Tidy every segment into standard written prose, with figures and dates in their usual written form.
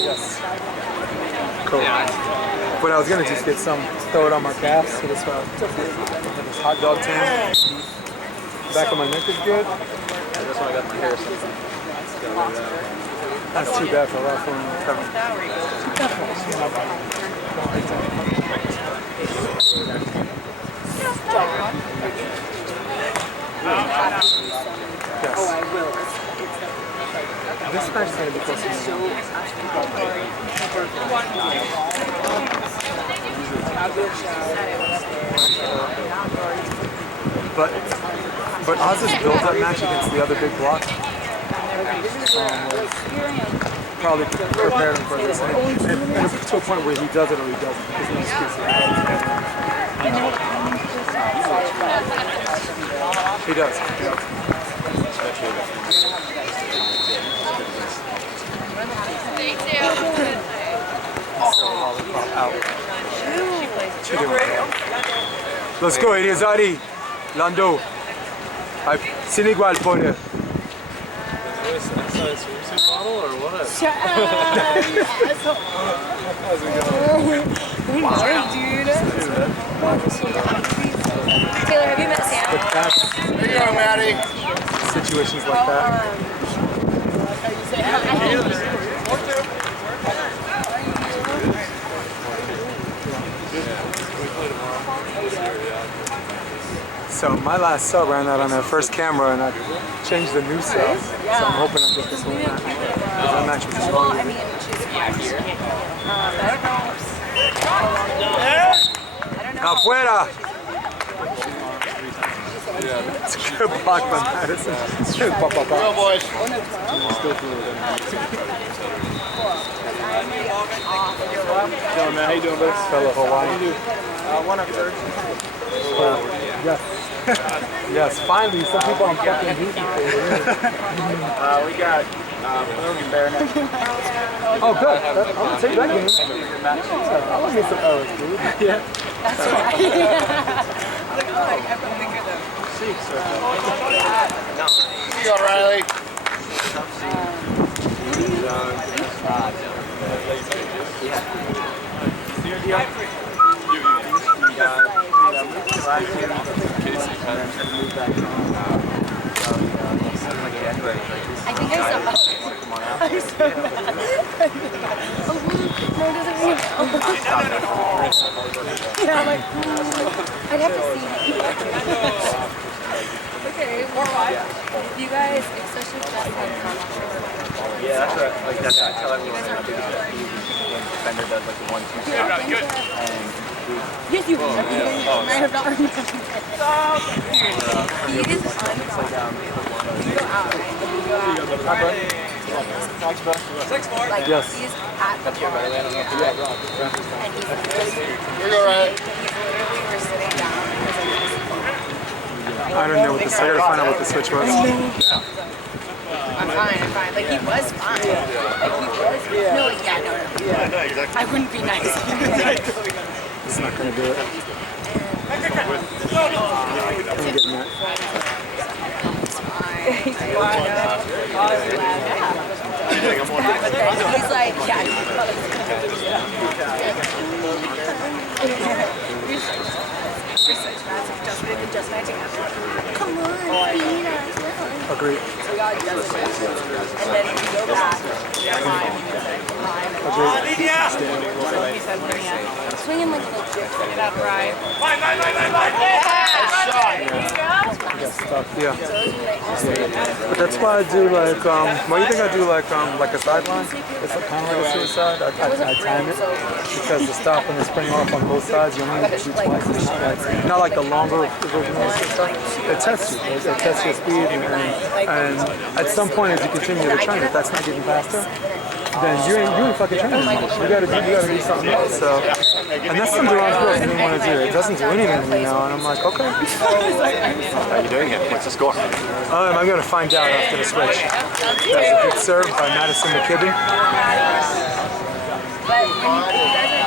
Yes. Cool. But I was gonna just get some, throw it on my calves, so this this hot dog tan. Back of my neck is good. That's when I got my hair something. That's too bad for a lot of fun. Yes. Oh, I will. This match is going to be close to But Oz's build-up match against the other big block probably prepared him for this. And to a point where he does it or he doesn't. There's no excuse. He does. Let's go, Irizarry, Lando. Sin igual, pone. Bottle or what? Shut up! How's it going? Dude. Taylor, have you met Sam? There you go, Maddie. Situations like that. So my last sub ran out on that first camera and I changed the new sub. So I'm hoping I get this one match. That match was just Well, I mean, she's Afuera! It's a good block by Madison. Well, boys. Yo, man, how you doing, buddy? Fellow Hawaii. One up third. Yes. Yes, finally, some people on fucking duty. We got Logan Bear next. Oh, good. I'm gonna take that game. I want to get some errors, dude. Yeah. That's right. Like, oh, I have to think of them. Here you go, Riley. I think I saw. I'm so mad. Oh, no, it doesn't mean. Yeah, I'm like, I'd have to see. Okay, well, you guys, especially just like Yeah, that's what like that's what I tell everyone. Defender does like the 1-2 stop. yes, you have. I have not remembered. He is unstoppable. You go out, right? You go out. Like, Yes. he's at the bar. And he's just, Here you go, Riley. we were sitting down. I don't know what this. I gotta find out what the switch was. I'm fine. Like, he was fine. Like, he was. No, like, yeah, no. I wouldn't be nice. It's not gonna do it. I'm getting that. He's like, yeah. Just matching up. Come on, beat us. Agreed. So we got and then we go back. Swinging like a legit. Get up, right? Yeah. But that's why I do like, why do you think I do like a sideline? It's like, kind of like a suicide. I time it because the stop and the spring off on both sides, you only need to shoot twice. It's not like the longer version of the suicide. It tests you. It tests your speed and at some point as you continue to train, if that's not getting faster, then you ain't fucking training anymore. You gotta do something else. So, and that's something Ron's girl didn't want to do. It doesn't do anything to me now, and I'm like, okay. How are you doing it? What's the score? I'm gonna find out after the switch. That's a good serve by Maddison McKibbin.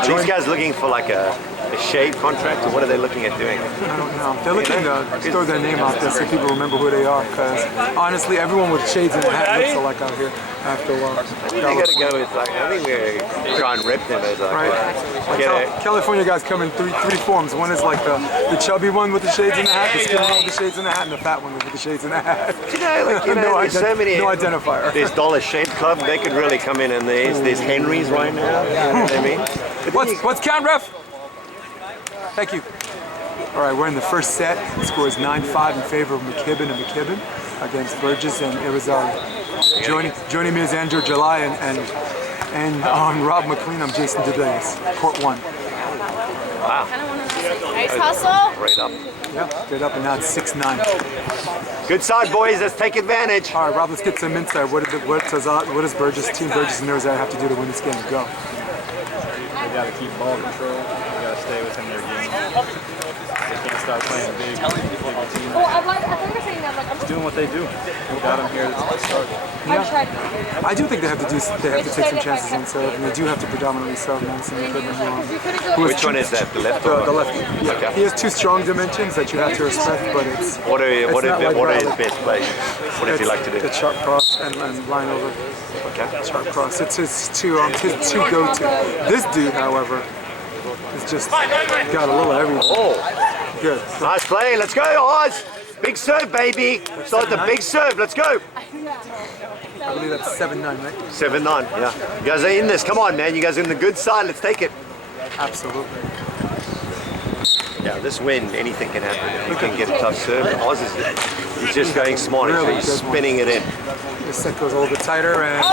Are these guys looking for like a a shade contract, or what are they looking at doing? I don't know. They're looking to throw their name out there so people remember who they are. Because honestly, everyone with shades and a hat looks alike out here after a while. I think they got to go with like, I think we try and rip them as like, right. California guys come in three forms. One is like the chubby one with the shades and the hat, the skinny one with the shades and the hat, and the fat one with the shades and the hat. There's so many. No identifier. There's Dollar Shave Club. They could really come in, and there's Henry's right now. You know what I mean? What's count, ref? Thank you. All right, we're in the first set. The score is 9-5 in favor of McKibbin and McKibbin against Borges and Irizarry. Joining me is Andrew July and on Rob McLean, I'm Jason DeBillis. Court 1. Wow. Nice hustle. Right up. Yeah, straight up, and now it's 6-9. Good side, boys. Let's take advantage. All right, Rob, let's get some insight. What does Borges, Team Borges and Irizarry have to do to win this game? Go. They got to keep ball control. They got to stay within their game. They can't start playing big team. Oh, I thought you were saying that. Like, I'm just Doing what they do. We got them here to start. Yeah. I do think they have to take some chances on serve, and they do have to predominantly serve Maddison McKibbin. Which one is that? The left? The left. Yeah. Okay. He has two strong dimensions that you have to respect, but it's. What are his like best plays? What does he like to do? The sharp cross and line over. Okay. Sharp cross. It's his two go-to. This dude, however, is just got a little everything. Oh, good. Nice play. Let's go, Oz. Big serve, baby. Start the big serve. Let's go. I believe that's 7-9, right? 7-9. Yeah. You guys are in this. Come on, man. You guys are in the good side. Let's take it. Absolutely. Yeah, this win, anything can happen. You can get a tough serve. Oz is just going smart. Really He's spinning it in. This set goes a little bit tighter and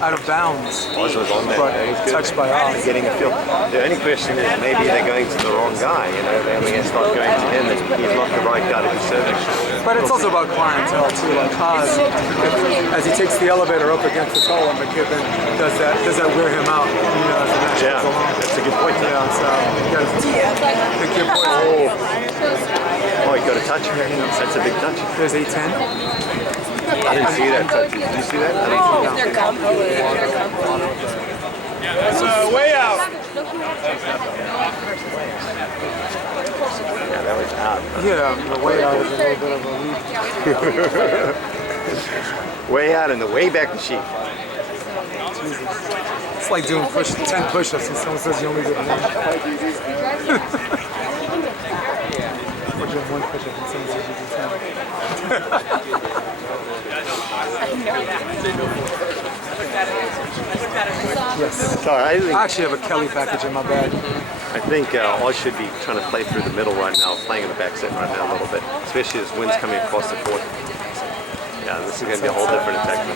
out of bounds. Oz was on there. But He was good. touched by Oz. Getting a feel. The only question is maybe they're going to the wrong guy. You know, they're going to start going to him. He's not the right guy to be serving. But it's also about clientele too. Like Oz, as he takes the elevator up against the tall McKibbin, does that wear him out? You know, as the match goes along. That's a good point. Yeah, so you got to pick your points. Oh, he got a touch. That's a big touch. There's 8-10. I didn't see that touch. Did you see that? I didn't see that. they're comfy. Way out. Yeah, that was out. Yeah, the way out is a little bit of a lead. Way out and the way back machine. It's like doing 10 push-ups and someone says you only did one. Or doing one push-up and someone says you did 10. Yes. Sorry, I actually have a Kelly package in my bag. I think Oz should be trying to play through the middle right now, playing in the back set right now a little bit, especially as wind's coming across the court. Yeah, this is going to be a whole different attack.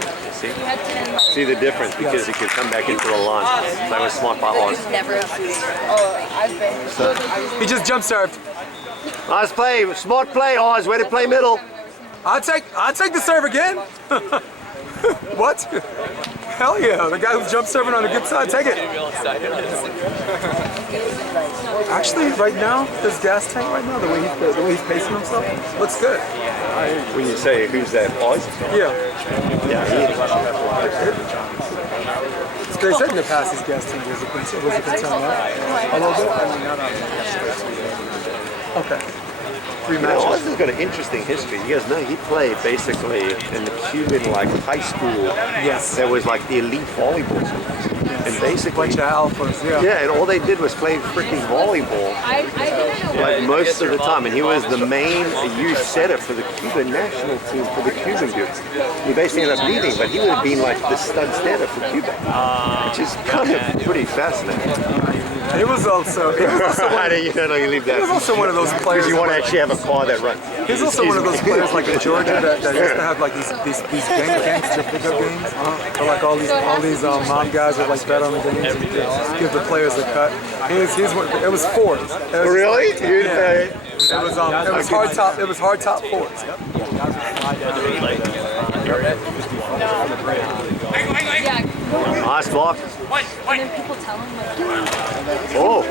See the difference because he could come back into the line. That was smart by Oz. He just jump served. Nice play, smart play, Oz. Way to play middle. I'll take the serve again. What? Hell yeah, the guy who's jump serving on the good side, take it. Actually, right now, this gas tank right now, the way he's pacing himself, looks good. When you say who's that, Oz? Yeah. Yeah, They said in the past his gas tank was a concern, right? A little bit? Okay. 3 matches. Oz has got an interesting history. You guys know he played basically in the Cuban high school. Yes. That was like the elite volleyball schools. Yes. And basically, bunch of alphas, yeah. Yeah, and all they did was play freaking volleyball like most of the time. And he was the main youth setter for the Cuban national team for the Cuban groups. He basically ended up leaving, but he would have been like the stud setter for Cuba, which is kind of pretty fascinating. He was also How do you know you leave that? He was also one of those players. Because you want to actually have a car that runs. He's also one of those players like in Georgia that used to have like these gangster pickup games, or like all these mom guys would like bet on the games and give the players a cut. It was fours. Really? Yeah. It was hard top fours. Nice block. And then people tell him like, Oh,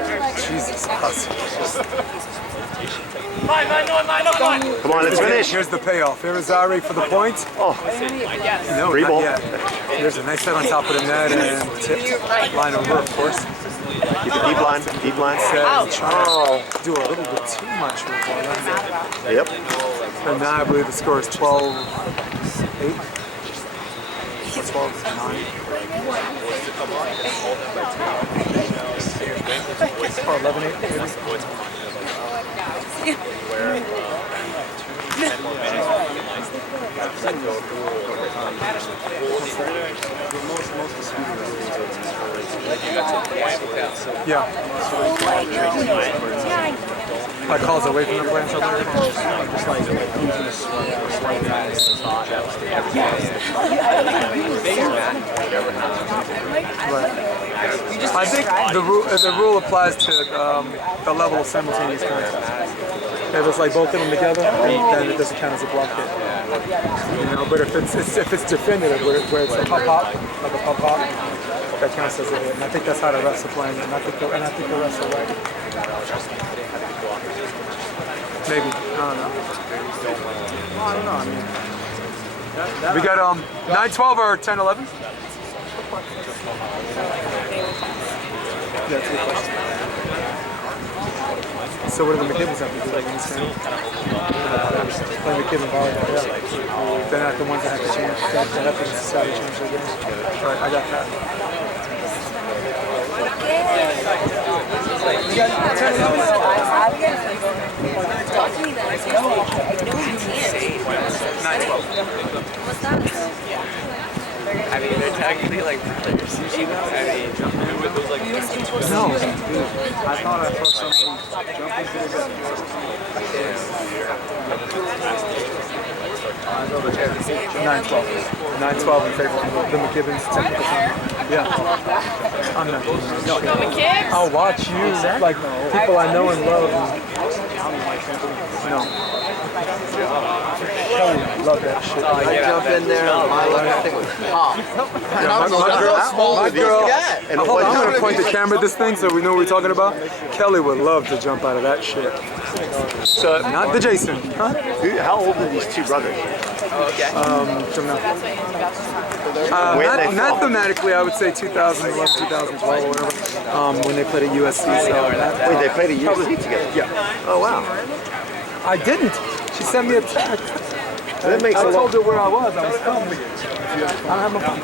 Jesus. come on, let's finish. Here's the payoff. Irizarry for the point. Oh, No, Free not ball. yet. There's a nice set on top of the net and tipped. Line over, of course. keep it deep line, deep line. Set and trying to do a little bit too much with it. Yep. And now I believe the score is 12-8. Or 12-9. Or 11-8 maybe. Yeah. Like calls away from the play and stuff like that. I think the rule applies to the level of simultaneous contact. If it's like both of them together, then it doesn't count as a block hit. You know, but if it's definitive, where it's a pop, like a pop, that counts as a hit. And I think that's how the refs are playing, and I think the refs are right. Maybe, I don't know. I don't know. I mean, we got 9-12 or 10-11. Yeah, 2 questions. So what do the McKibbins have to do like in this game? Play McKibbin volleyball, yeah. They're not the ones that have to change. They have to necessarily change their game. Right, I got that. You got 9-12. what's that? I mean, they're technically like players. You know, I mean, No. I thought I saw something jump into the net. 9-12. 9-12 in favor of the McKibbins. Yeah. I'm not doing that. Go McKibbins! I'll watch you, like people I know and love. No. Love that shit. I jump in there, my thing was pop. My girl, And hold on, I'm gonna point the camera at this thing so we know what we're talking about. Kelly would love to jump out of that shit. So, not the Jason, huh? how old are these two brothers? Don't know. Mathematically, I would say 2011, 2012, or whatever, when they played at USC. So Wait, they played a USC together? yeah. Oh, wow. I didn't. She sent me a text. That makes I a lot. told her where I was. I was filming. I don't have my phone.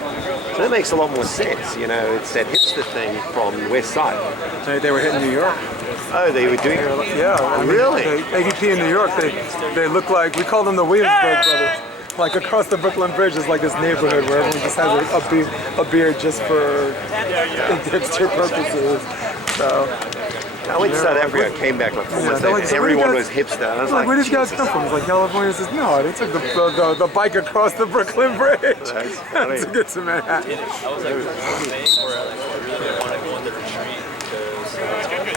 So that makes a lot more sense. You know, it's that hipster thing from West Side. They were hitting New York. Oh, they were doing. Yeah. I mean, Really? AVP in New York. They look like, we call them the Williamsburg brothers. Like across the Brooklyn Bridge is like this neighborhood where everyone just has a beer just for hipster purposes. So. I went to South Africa and came back like 4 months later. like, so Everyone where was hipster. I was Like, where like, did you guys come from? It's like California. Says no, they took the bike across the Brooklyn Bridge to get to Manhattan.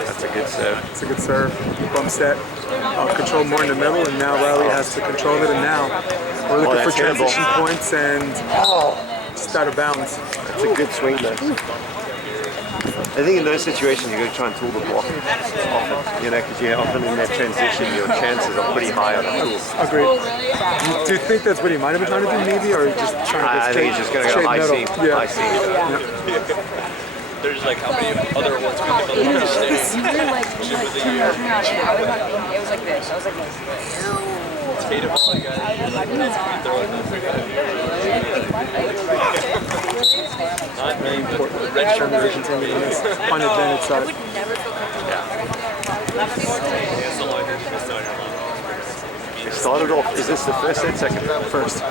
that's a good serve. It's a good serve. Bump set. Control more in the middle, and now Riley has to control it. And now we're looking for that's handball. transition points and just out of bounds. That's a good swing though. I think in those situations you got to try and tool the block often, you know, because you often in that transition your chances are pretty high on the tool. Agreed. Do you think that's what he might have been trying to do, maybe, or just trying to get I think he's just going to go high seam. Yeah. High seam. There's like how many other ones we can You were like, it was like this. I was like this. Tatum all guys. Very important. Transitions in this unadvantage side. It started off, is this the first set, second? First.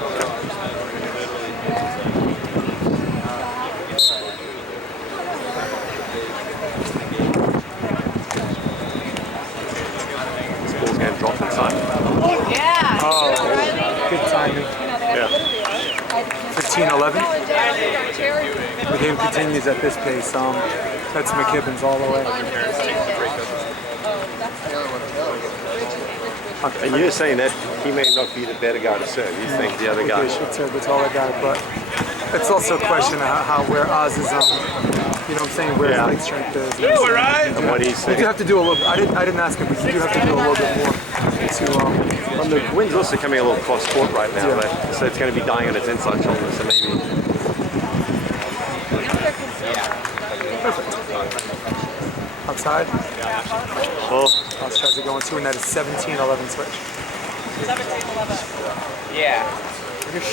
This ball's going to drop inside. Yeah. Oh, good timing. Yeah. 15-11. The game continues at this pace. That's McKibbins all the way. And you're saying that he may not be the better guy to serve. You think the other guy should serve the taller guy, but It's also a question of where Oz is, you know what I'm saying, where his leg strength is. And what he's You saying. do have to do a little. I didn't ask him, but you do have to do a little bit more to. Well, the wind's also coming a little cross court right now, so it's going to be dying on its inside shoulder. So maybe. Perfect. Outside. Oh, Oz tries to go into, and that is 17-11 switch. 17-11. Yeah.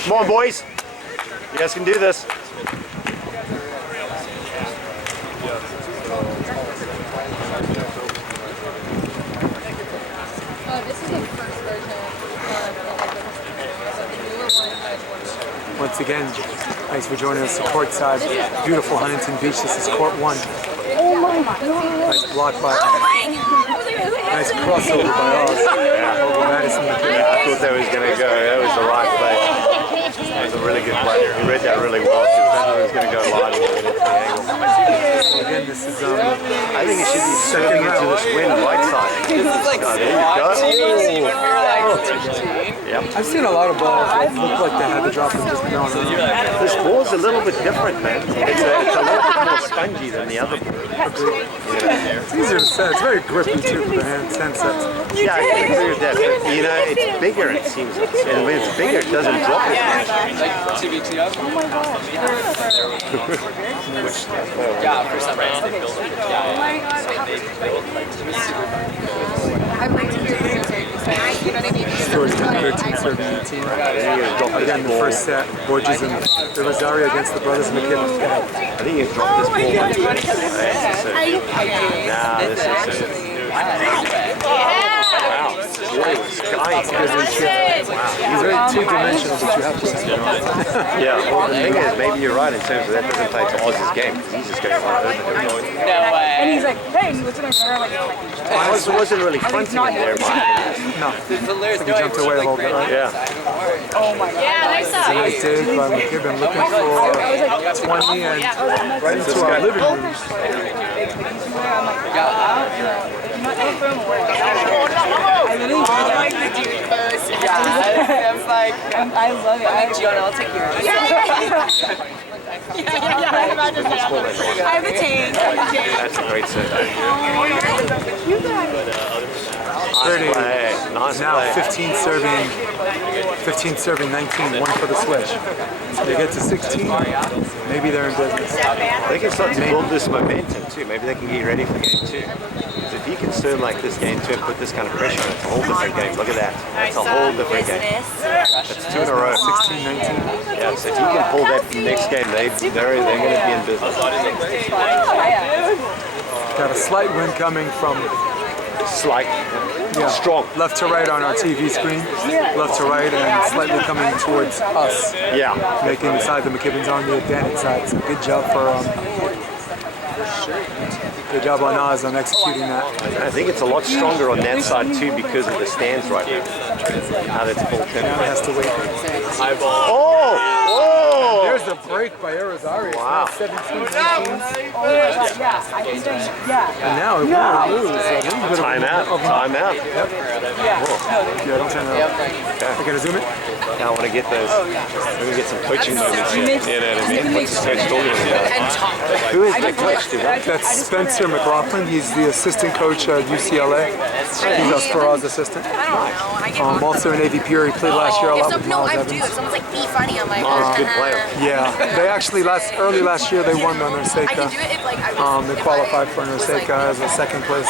come on, boys! You guys can do this. This is the first version of the newer one. Once again, thanks for joining us. Court side, beautiful Huntington Beach. This is court 1. Oh my god. Nice block by. Nice crossover by Oz. Over Maddison McKibbin. I thought that was going to go. That was the right play. That was a really good play. He read that really well because that was going to go line and get into the angle. So again, this is I think he should be stepping into this wind right side. This is like There you go. Yep. I've seen a lot of balls that look like they had to drop them just going on. This ball's a little bit different, man. It's a little bit more spongy than the other ball. It's easier to set. It's very grippy too for the hand sets. Yeah, I can agree with that. But, you know, it's bigger, it seems. And when it's bigger, it doesn't drop as much. like 2 weeks ago. Oh my god. Yeah, for some reason they built it. Yeah. Oh my god. I'd like to hear the music. You know what I mean? Scores 13, serving 18. Again, the first set, Borges and Irizarry against the brothers McKibbin. I think you drop this ball. Nah, this is it. Wow. Boy, was skying. He's very two-dimensional, but you have to see him. Yeah, well, the thing is, maybe you're right in terms of that doesn't play to Oz's game. He's just going to run over him. No way. And he's like, hey, he looks at my car like, Oz wasn't really fronting him there, Mike. No. It's hilarious. He jumped away a little bit, right? Yeah. oh my god. Yeah, nice up. Nice dig by McKibbin looking for 20 and right into our living room. I literally like the dude post. I'm like, I love it. Gianna, I'll take yours. I have the tank. That's a great set. Nice play. Nice Now play. 15 serving 19, one for the switch. They get to 16, maybe they're in business. They can start to build this momentum too. Maybe they can get ready for game 2. Because if he can serve like this game 2 and put this kind of pressure on it, it's a whole different game. Look at that. That's a whole different game. That's 2 in a row. 16, 19. Yeah, so if he can pull that next game, they're going to be in business. Got a slight wind coming from Slight. Strong. left to right on our TV screen. Left to right and slightly coming towards us. Yeah. Making the side the McKibbins on the advantage side. So good job for good job on Oz on executing that. I think it's a lot stronger on that side too because of the stands right now. Now that's full Now he 10. has to wait. Oh! Oh! There's a break by Irizarry. Wow. 17, 19. Oh my god, yeah. I think yeah. And now it will lose. Timeout. Timeout. Yeah, don't turn it off. Okay, gonna zoom it. Now I want to get those. We're going to get some coaching moments here. You know what I mean? What's the coach talking about? Who is the coach, dude? That's Spencer McLaughlin. He's the assistant coach at UCLA. He's a Spiraz's assistant. Also in AVP, he played last year a lot with No, Miles I do. Evans. If someone's like, be funny, I'm like, Good player. Yeah, they actually early last year they won on I Norseca. can do it if like I was. They qualified for Norseca as a second place.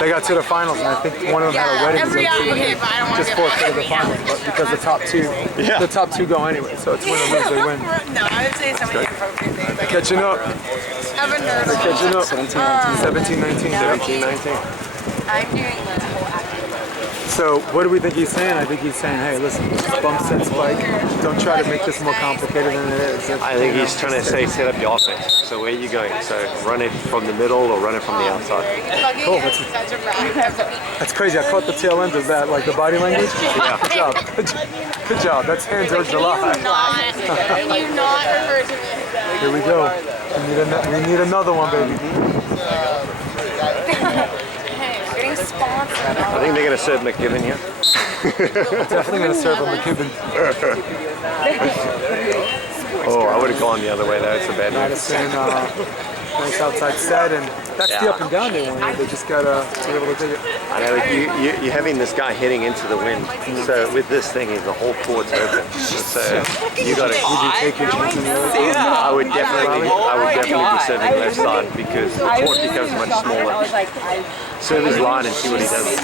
They got to the finals, and I think one of them had a wedding Every date, okay, but I don't want just to forfeited the finals, but because the top two go anyway, so it's win or lose, they win. No, I would say so many appropriate things. Like, Catching up, have a nerd. catching up. 17, 19. 17, 19. I'm doing the whole acting. So what do we think he's saying? I think he's saying, hey, listen, bump set spike. Don't try to make this more complicated than it is. I think he's trying to say set up your offense. So where are you going? So run it from the middle or run it from the outside? Cool. That's crazy. I caught the tail end of that, like the body language. Yeah. Good job. Good job. That's hands over July. Can you not refer to me? Here we go. We need another one, baby. Getting sponsored. I think they're going to serve McKibbin here. Definitely going to serve a McKibbin. Oh, I would have gone the other way. That's a bad move. Madison, nice outside set, and that's the up and down they wanted. They just gotta be able to take it. I know you're having this guy heading into the wind. So with this thing, the whole court's open. So you got to. Would you take your chance in the other? I would definitely be serving left side because the court becomes much smaller. Serve his line and see what he does.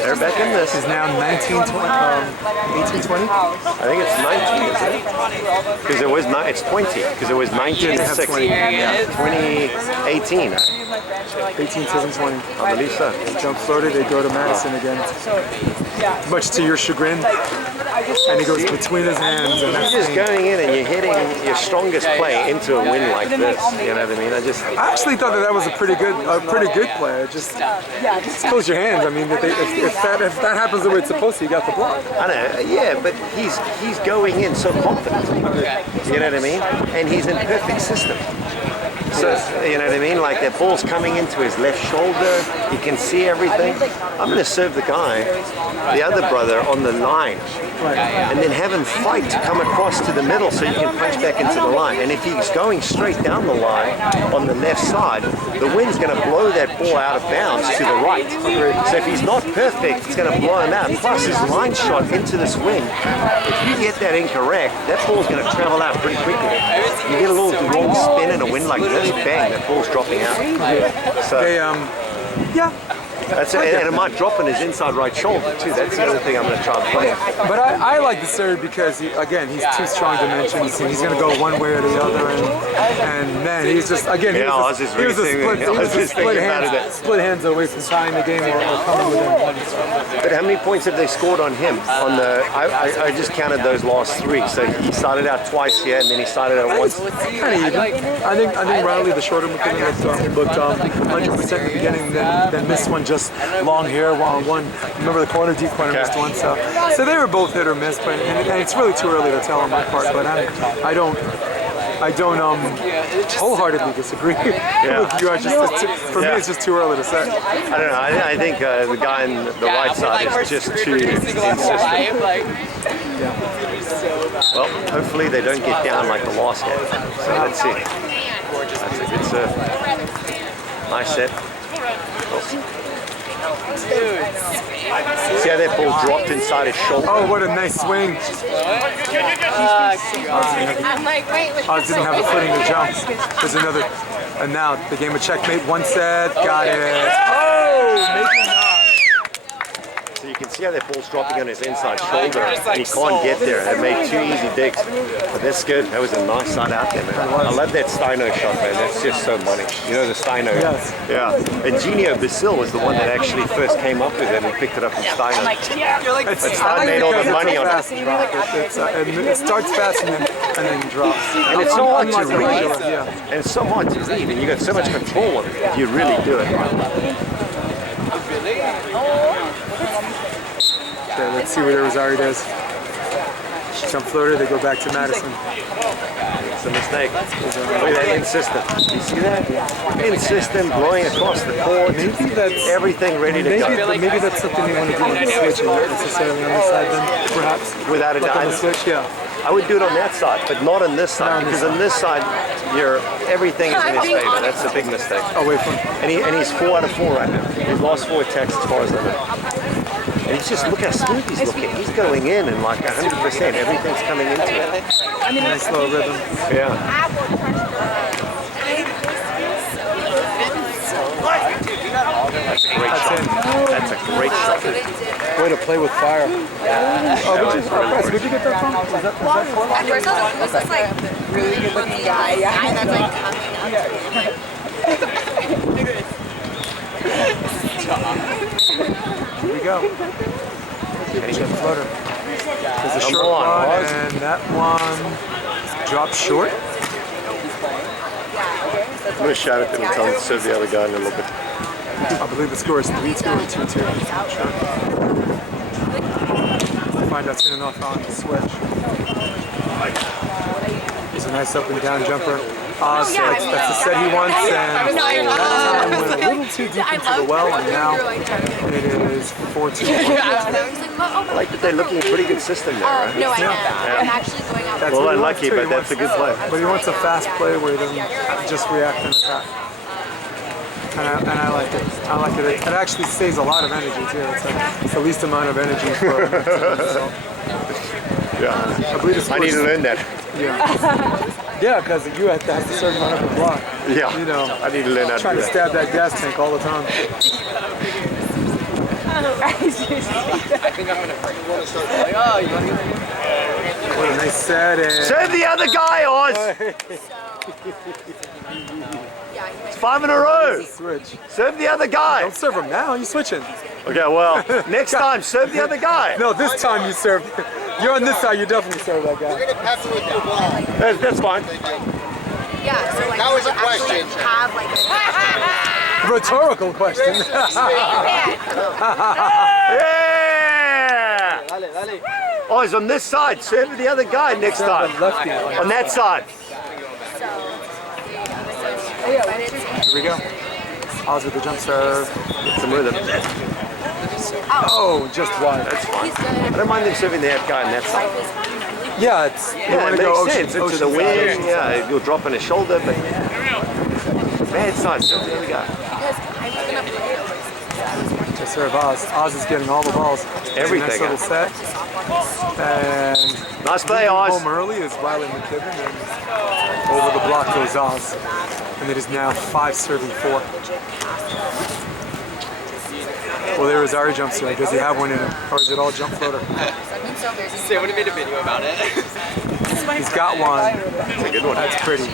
They're back in this. Is now 19, 20, 18, 20? I think it's 19, isn't it? Because it was it's 20. Because it was 19 and 6. Yeah, 2018. 18 says 20. I believe so. Jump floater, they go to Madison again. Much to your chagrin. And he goes between his hands. And you're just going in and you're hitting your strongest play into a win like this. You know what I mean? I actually thought that was a pretty good play. Just close your hands. I mean, if that happens the way it's supposed to, you got the block. I know, yeah, but he's going in so confident. You know what I mean? And he's in perfect system. So, you know what I mean? Like that ball's coming into his left shoulder. He can see everything. I'm going to serve the guy, the other brother, on the line. And then have him fight to come across to the middle so you can punch back into the line. And if he's going straight down the line on the left side, the wind's going to blow that ball out of bounds to the right. So if he's not perfect, it's going to blow him out. Plus his line shot into this wind, if you get that incorrect, that ball's going to travel out pretty quickly. You get a little wrong spin in a wind like this, bang, that ball's dropping out. So yeah. That's it, and it might drop in his inside right shoulder too. That's the other thing I'm going to try and play. But I like the serve because, again, he's two strong dimensions. He's going to go one way or the other. And man, he's just, again, he was a split hands away from tying the game or coming within one. But how many points have they scored on him? On the I just counted those last 3. So he started out twice here, and then he started out once. Kind of even. I think Riley, the shorter McKibbin, looked 100% at the beginning, then missed one just long here. One, remember the corner, deep corner, missed one. So they were both hit or miss, but and it's really too early to tell on my part. But I don't wholeheartedly disagree with you. For me, it's just too early to say. I don't know. I think the guy on the right side is just too insistent. Well, hopefully they don't get down like the last game. So let's see. That's a good serve. Nice set. See how that ball dropped inside his shoulder? Oh, what a nice swing. I'm like, wait. Oz didn't have the footing to jump. There's another. And now the game of checkmate. One set. Got it. Oh, making nine. So you can see how that ball's dropping on his inside shoulder, and he can't get there. They made 2 easy digs. But that's good. That was a nice side out there, man. I love that Steino shot, man. That's just so money. You know the Steino? Yes. Yeah. And Genio Basil was the one that actually first came up with it and picked it up from Steino. But Steino made all the money on it. It starts fast and then drops. And it's so hard to read. And it's so hard to read, and you got so much control of it if you really do it. Okay, let's see what Irizarry does. Jump floater, they go back to Madison. It's a mistake. Look at that, insistent. You see that? Insistent, blowing across the court. Maybe that's everything ready to go. Maybe that's something they want to do on the switch and not necessarily on this side then, perhaps. Without a doubt. On the switch, yeah. I would do it on that side, but not on this side, because on this side, everything is in his favor. That's a big mistake. Away from. And he's 4 out of 4 right now. His last 4 attacks as far as I know. And he's just, look how smooth he's looking. He's going in and like 100%. Everything's coming into it. Nice little rhythm. Yeah. That's a great shot. That's a great shot. Way to play with fire. Where'd you get that from? Was that fun? At first I was like, this is like really good looking guy. Yeah, that's like Here we go. Jump floater. There's a short one, and that one drops short. I'm going to shout at them and tell them to serve the other guy in a little bit. I believe the score is 3-2 or 2-2. Sure. Find out soon enough on the switch. There's a nice up and down jumper. So that's the set he wants, and that time went a little too deep into the well, and now It is 4-2. I like that they're looking at a pretty good system there, right? No, I am. I'm actually going out. That's Well, what he unlucky, wants, too. but He that's a good play. But he wants a fast play where he doesn't just react and attack. And I like it. I like it. It actually saves a lot of energy too. It's the least amount of energy for a team, so. Yeah. I believe it's I need to learn that. Yeah. Yeah, because you have to serve run up and block. Yeah. You know, I need to learn how to trying do to that. stab that gas tank all the time. I think I'm gonna break. Like, oh, you want to get What a nice set. And Serve the other guy, Oz! It's 5 in a row! switch. Serve the other guy! Don't serve him now. You're switching. Okay, well, next time, serve the other guy! No, this time you serve. You're on this side. You definitely serve that guy. We're gonna pass it with your ball. That's fine. Yeah, so like That was a actually question. have like a Rhetorical question. Yeah! Oh, he's on this side. Serve the other guy next time. Lefty. On that side. Here we go. Oz with the jump serve. Get some rhythm. Oh, just wide. That's fine. I don't mind them serving that guy on that side. Yeah, it's. You Yeah, want it to go makes ocean, sense. Into ocean the side. wing, yeah, you'll drop on his shoulder, but bad side, serve the other guy. because I was gonna play over. To serve Oz. Oz is getting all the balls. Everything. Nice little set. And Nice play, Oz. home early is Riley and McKibbin, and over the block goes Oz. And it is now 5 serving 4. Well, there Irizarry jump serve. Does he have one in him, or is it all jump floater? Say, I would have made a video about it. He's got one. That's a good one. That's pretty.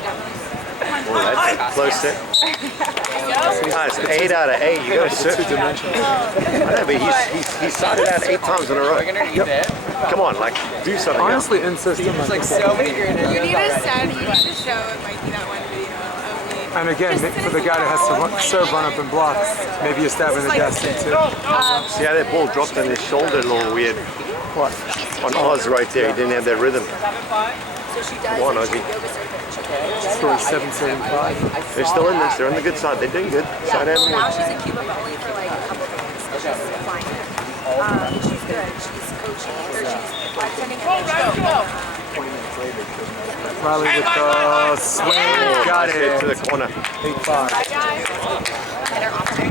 Oh, that's a close set. Nice, 8 out of 8. You got to serve. Two-dimensional. I know, but he's sided out 8 times in a row. Come on, like, do something else. Honestly, in system, I think So many great You need to send, you need to show Mikey that one video of me. and again, for the guy that has to serve, run up, and block, maybe you're stabbing the gas tank too. See how that ball dropped on his shoulder a little weird? What? On Oz right there, he didn't have that rhythm. So she does. Come on, Ozzy. Score 7 serving 5. They're still in this. They're on the good side. They're doing good. Side Well, and now one. she's in Cuba, but only for like a couple days. She's fine. She's good. She's coaching, or she's bartending at the show. Riley with the swing. Got Nice hit to it. the corner. 8-5. Better option.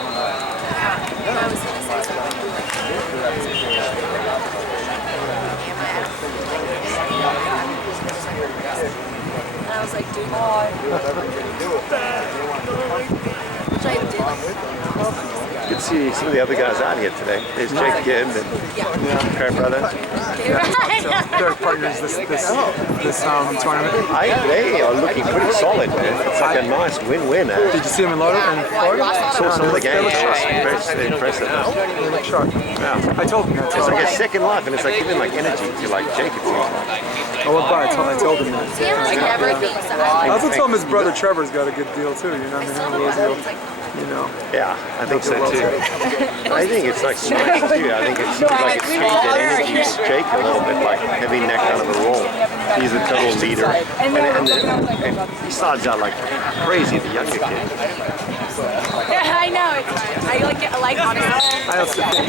But I was gonna say something. And I was like, dude, which I did. You can see some of the other guys out here today. There's Jake Gibb and Karen Brother. They're partners this tournament. They are looking pretty solid, man. It's like a nice win-win. Did you see them in Florida? Saw some of the They games. look sharp. They're impressive. They look sharp. Yeah. I told them that. It's like a second life, and it's like giving like energy to like Jake. It seems like. I went by. I told him that. Sam like never thinks that I also told him his brother Trevor's got a good deal too. You know, I mean, him and Rosie, you know. Yeah, I think so too. I think it's like nice too. I think it's like it's changed that energy to Jake a little bit, like having that kind of a role. He's a total leader, and he starts out like crazy, the younger kid. Yeah, I know, it's fine. I like honestly. I also think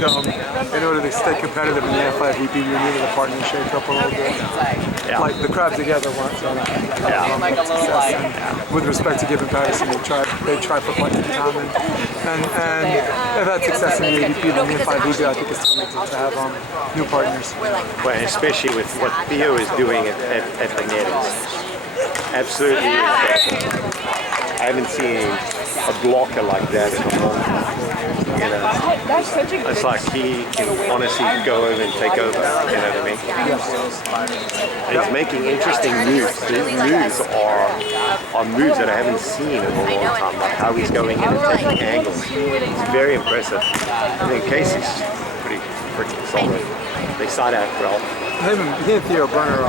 in order to stay competitive in the FIVP, you needed a partner shake up a little bit. Yeah. Like the crowd together weren't success. And with respect to Gibb and Patterson, they tried for quite some time, and they've had success in the AVP. Then the FIVP, I think it's time to have new partners. Well, especially with what Theo is doing at the net. Absolutely incredible. I haven't seen a blocker like that in a long time. You know, it's like he can honestly go over and take over. You know what I mean? And he's making interesting moves. His moves are moves that I haven't seen in a long time. Like how he's going in and taking angles. It's very impressive. I think Casey's pretty freaking solid. They side out well. He and Theo Burner,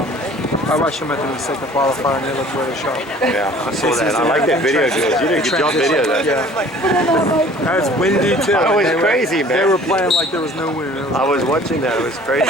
I watched them at the second qualifier and they looked really sharp. Yeah, I saw that. I like that video, dude. You did a good job video of that. Yeah. That was windy too. That was They were- crazy, man. They were playing like there was no wind. It was I was watching that. It was crazy.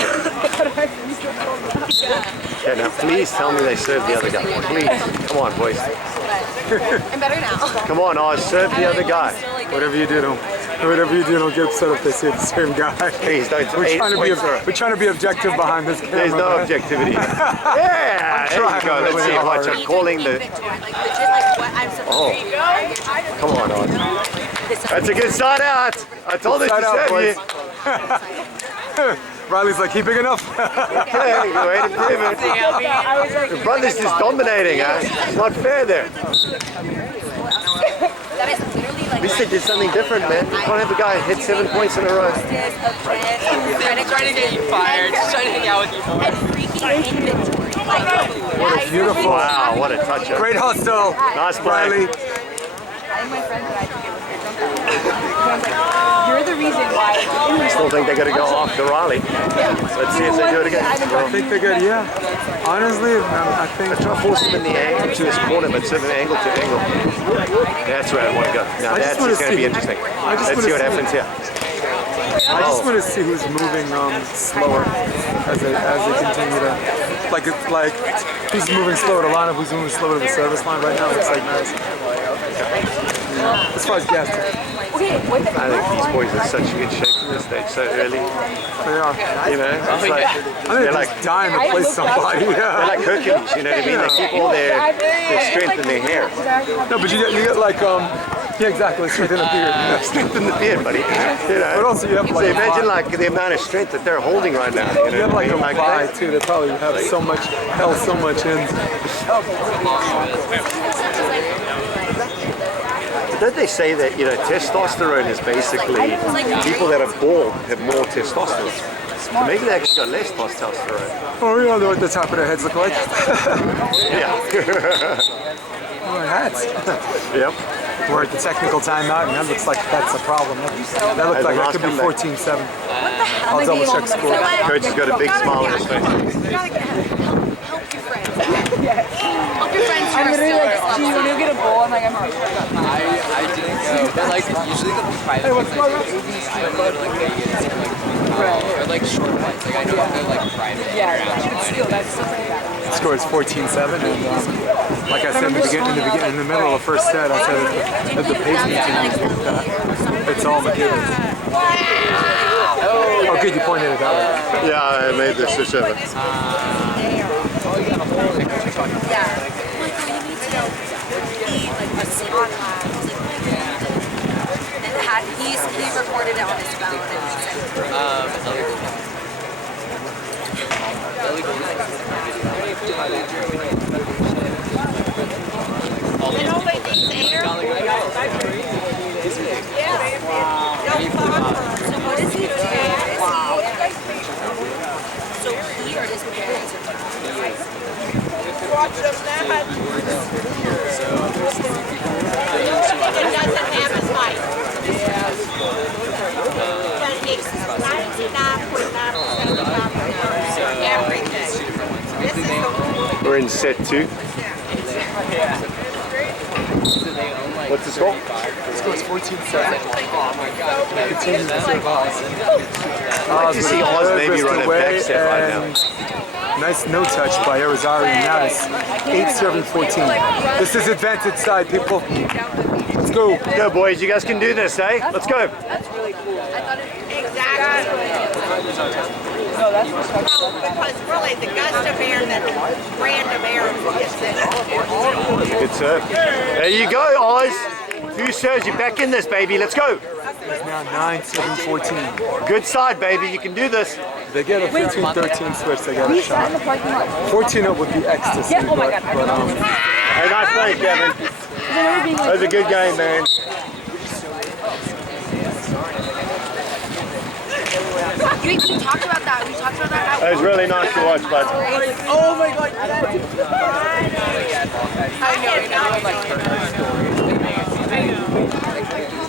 Okay, now please tell me they served the other guy. Please. Come on, boys. I'm better now. Come on, Oz. Serve the other guy. Still like Whatever you do, don't get upset if they see it's the same guy. Please don't. We're trying to be objective behind this camera. There's no objectivity. Yeah, there you go. Let's see. Watch. I'm calling the. Oh, come on, that's a good side out. I told her to serve you. Riley's like, he big enough? Hey, way to prove it. The brother's just dominating, huh? It's not fair there. At least they did something different, man. You can't have a guy hit 7 points in a row. Trying to get you fired. Just trying to hang out with you more. What a beautiful. Wow, what a touch-up. Great hustle. Nice play. Riley. You're the reason why. I still think they're going to go after Riley. Let's see if they do it again. I think they're good, yeah. Honestly, I think. Try to force him in the angle to his corner, but sort of angle to angle. That's where I want to go. Now that's just going to be interesting. Let's see what happens here. I just want to see who's moving slower as they continue to, like who's moving slower to lineup, who's moving slower to the service line right now. Looks like Madison. As far as gas time. I think these boys are such good shape in this stage so early. They are. You know, it's like they're like dying to play somebody. They're like Hercules, you know what I mean? They keep all their strength in their hair. No, but you get like yeah, exactly, strength in the beard. Strength in the beard, buddy. You know. But also you have like so imagine like the amount of strength that they're holding right now. You have like a like vibe too. They probably have so much hell, so much in. Don't they say that, you know, testosterone is basically people that are bald have more testosterone? So maybe they actually got less testosterone. Oh, you know what the top of their heads look like? Yeah. Wearing hats. Yep. We're at the technical timeout, and that looks like that's a problem. That looks like that could be 14-7. I'll double check score. Coach has got a big smile on his face. Help your friends. Help your friends. I'm literally like, do you want to get a bowl? I'm like, I'm hard. I didn't go. But like usually the private ones I do, I don't go to like Vegas or like short ones. Like I know they're like private. Yeah, still that's something like that. The score is 14-7, and like I said in the middle of the first set, I said at the pace continues with that. It's all McKibbins. Oh, good, you pointed it that way. Yeah, I made this switch over. Yeah. He recorded it on his phone. So what is he doing? So he or his parents are watch them now. It doesn't have as much. We're in set 2. What's the score? The score is 14-7. Continues to serve Oz. I'd like to see Oz maybe run a back set right now. Nice no touch by Irizarry, and now it's 8-7-14. This is advantage side, people. Let's go. Go, boys. You guys can do this, eh? Let's go. That's really cool. I thought it exactly. No, that's respectful. Because really, the gust of air that random air is in. Good serve. There you go, Oz. Few serves. You're back in this, baby. Let's go. It's now 9-7-14. Good side, baby. You can do this. They get a 15-13 switch. They got a shot. 14-0 would be ecstasy. Yeah, oh my God. Hey, nice play, Kevin. That was a good game, man. We talked about that. We talked about that. That was really nice to watch, bud. Oh my God.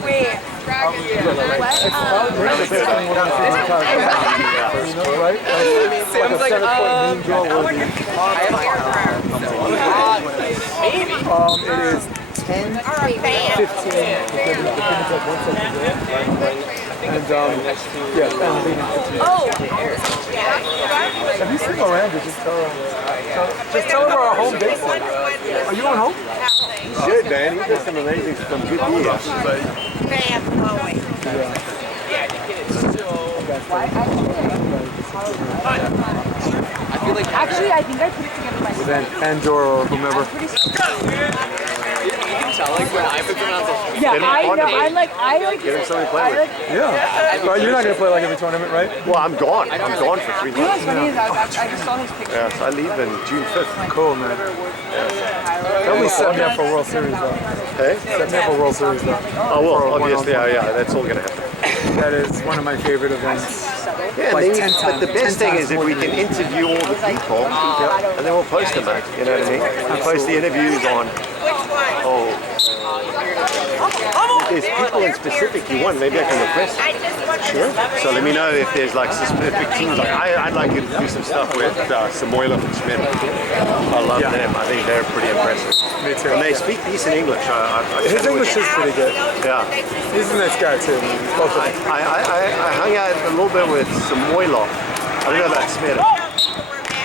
Wait. Right? Sam's like, maybe. It is 10, 15. And yeah, Oh. Have you seen Miranda? Just tell her where our home base is. Are you on home? Good, man. He did some good years. fan blowing. I feel like Actually, I think I put it together myself. With Andor or whomever. you can tell like when I put them on social media. Yeah, I know. I like. Get him something to play with. Yeah. But you're not going to play like every tournament, right? Well, I'm gone. I'm gone for 3 You know what's months. funny is I just saw his picture. Yeah, so I leave in June 5th. Cool, man. That would set me up for World Series, though. Hey? Set me up for World Series, though. Oh, well, For a obviously, one-on-one. yeah, that's all going to happen. That is one of my favorite events. Yeah, Like and 10 then but the times- best 10 thing times is if more we than can interview all the people, and then we'll post them, mate. You know what I mean? We'll post the interviews on. Which one? Oh, there's people in specific you want. Maybe I can request. I just want to Sure. So let me know if there's like specific teams. Like I'd like you to do some stuff with Samoilov and Schmidt. I love them. I think they're pretty impressive. Me too. And they speak decent English. His English is pretty good. Yeah. He's a nice guy, too. Both of them. I hung out a little bit with Samoilov. I don't know about Schmidt.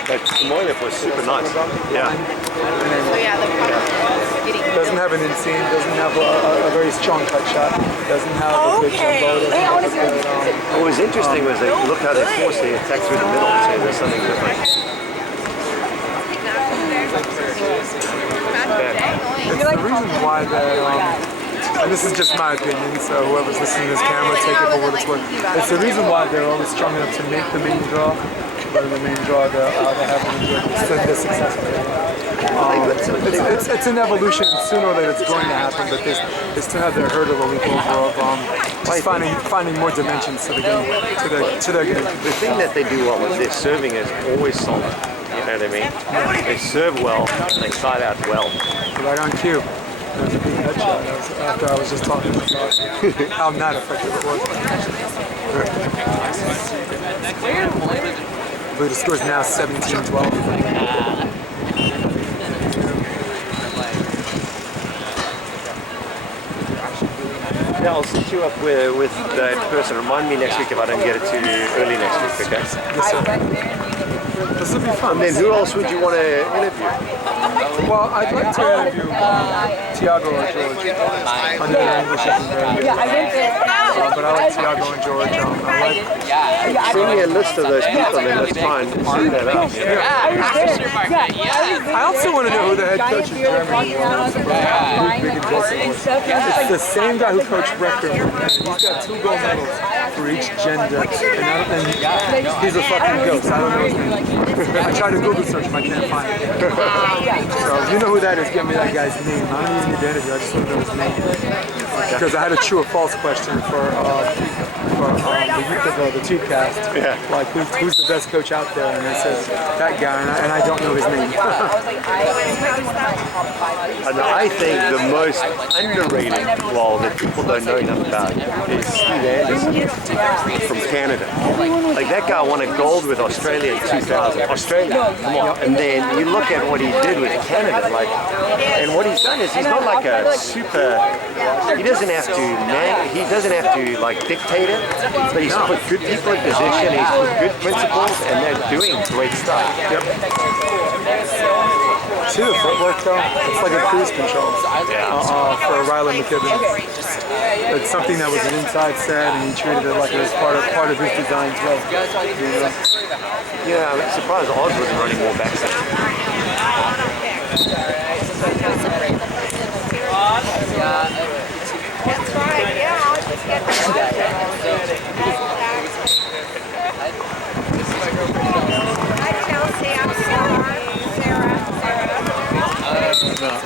But Samoilov was super nice. Yeah. So yeah, the Doesn't have an inseam, doesn't have a very strong cut shot, doesn't have a good jumbo, doesn't have a good, What was interesting was they look how they force the attack through the middle. So there's something different. It's the reason why that, and this is just my opinion, so whoever's listening to this camera, take it for what it's worth. It's the reason why they're always strong enough to make the main draw, but in the main draw they haven't been successful. It's an evolution. Sooner or later, it's going to happen. But they still have their hurdle a leap over of just finding more dimensions to the game, to their game. The thing that they do well is their serving is always solid. You know what I mean? They serve well and they side out well. Right on cue. There was a big headshot after I was just talking about how not effective it was. I believe the score is now 17-12. Yeah, I'll set you up with that person. Remind me next week if I don't get it to you early next week, okay? Yes, sir. This will be fun. And then who else would you want to interview? Well, I'd like to interview Tiago or George. I know their English isn't very good. Yeah, I went there. But I like Tiago and George. I like Send me a list of those people and then let's try and see that out. I also want to know who the head coach of Germany was. It's the same guy who coached Recker. He's got 2 gold medals for each gender. And he's a fucking ghost. I don't know his name. I tried to Google search him, I can't find it. So if you know who that is, give me that guy's name. I don't even need the interview, I just want to know his name. Because I had a true or false question for the Tubecast. Yeah. Like, who's the best coach out there? And it says that guy, and I don't know his name. And I think the most underrated, well, that people don't know enough about, is Steve Anderson from Canada. Like that guy won a gold with Australia in 2000. Australia, come on. And then you look at what he did with Canada, like, and what he's done is he's not like a super. He doesn't have to like dictate it, but he's put good people in position. He's put good principles, and they're doing great stuff. Yep. See the footwork though? It's like a cruise control for Riley and McKibbin. It's something that was an inside set, and he treated it like it was part of his design as well. Yeah, I'm surprised Oz wasn't running more backside. That's right, yeah, I'll just get Hi, Chelsea, I'm Sarah.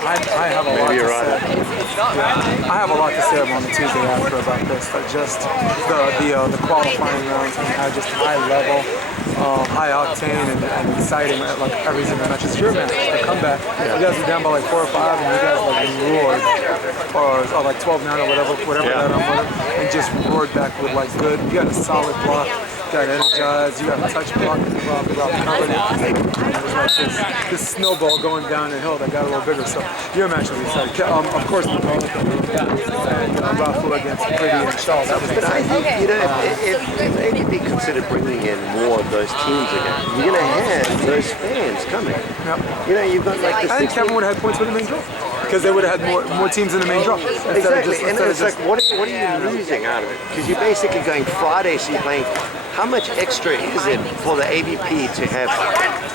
I have a lot Maybe to you're say. right. I have a lot to say on the Tuesday after about this. But just the qualifying rounds and how just high level, high octane and exciting like every single match. It's your match, the comeback. You guys are down by like 4 or 5, and you guys like roared, or like 12-9 or whatever and just roared back with like good. You got a solid block. You got energized, you got a touch block, and covered it. And it was like this snowball going down the hill that got a little bigger. So your match was exciting. Of course, the and Rafu against Pretty and Shaw. That was But I exciting. think, you know, if AVP considered bringing in more of those teams again, you're going to have those fans coming. Yep. You know, you've got like I this. think Kevin would have had points with the main draw. because they would have had more teams in the main draw. Exactly, and it's like, what are you losing out of it? Because you're basically going Friday, so you're playing. How much extra is it for the AVP to have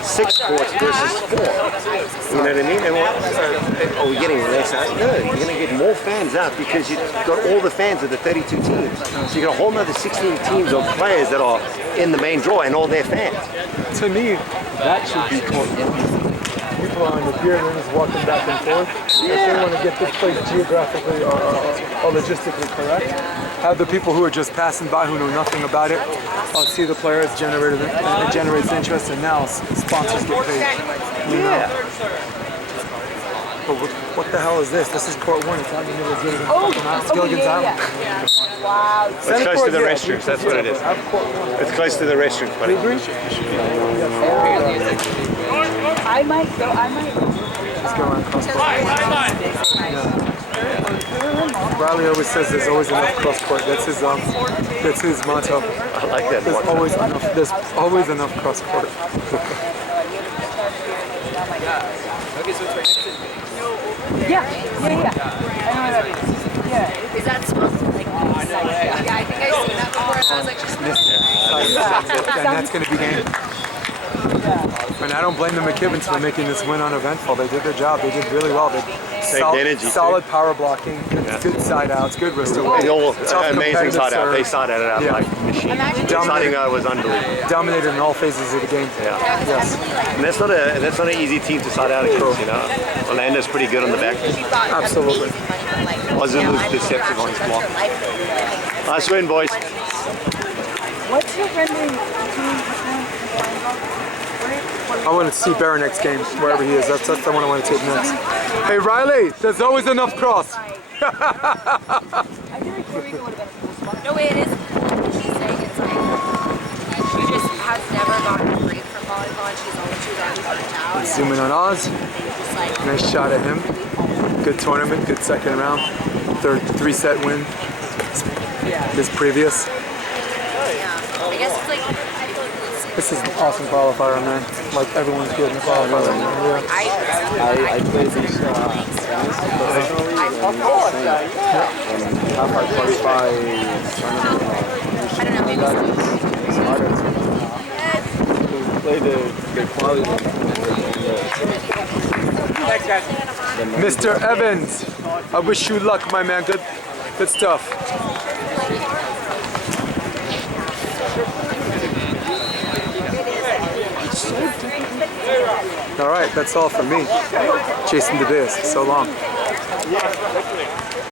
6 courts versus 4? You know what I mean? And are we getting less out? No, you're going to get more fans out because you've got all the fans of the 32 teams. So you got a whole nother 16 teams of players that are in the main draw and all their fans. To me, that should be court 1. People are in the beer rooms walking back and forth. If they want to get this place geographically or logistically correct, have the people who are just passing by who know nothing about it see the players generated, it generates interest, and now sponsors get paid. You know? But what the hell is this? This is court 1. It's not in the middle of Gilligan's Island. Wow. It's close to the restrooms, that's what it is. It's close to the restrooms, buddy. I might go. Let's go around cross court. Riley always says there's always enough cross court. That's his motto. I like that. There's always enough cross court. Yeah. I know what that is. Yeah. Is that supposed to like yeah, I think I've seen that before and I was like, just And that's going to be game. And I don't blame the McKibbins for making this win uneventful. They did their job. They did really well. They solid power blocking, good side outs, good wrist away. Amazing side out. They side out like machine. Siding out was unbelievable. Dominated in all phases of the game. Yeah. Yes. And that's not an easy team to side out against. You know, Orlando's pretty good on the back. Absolutely. Ozulu's deceptive on his block. Nice win, boys. What's your rendering? I want to see Baronek's game, wherever he is. That's the one I want to take next. Hey, Riley, there's always enough cross. I feel like Puerto Rico would have been a cool spot. no way it is. She's saying it's like she just has never gotten a break from volleyball and she's always burnt out. Let's zoom in on Oz. Nice shot at him. Good tournament, good second round. Third 3-set win. His previous. I guess it's like This is an awesome qualifier, man. Like everyone's good in qualifier right now. Yeah. I played these professionally and half I qualify tournament. I don't know, maybe It's harder to play the quality. Mr. Evans, I wish you luck, my man. Good stuff. All right, that's all for me. Jason DeBias, so long.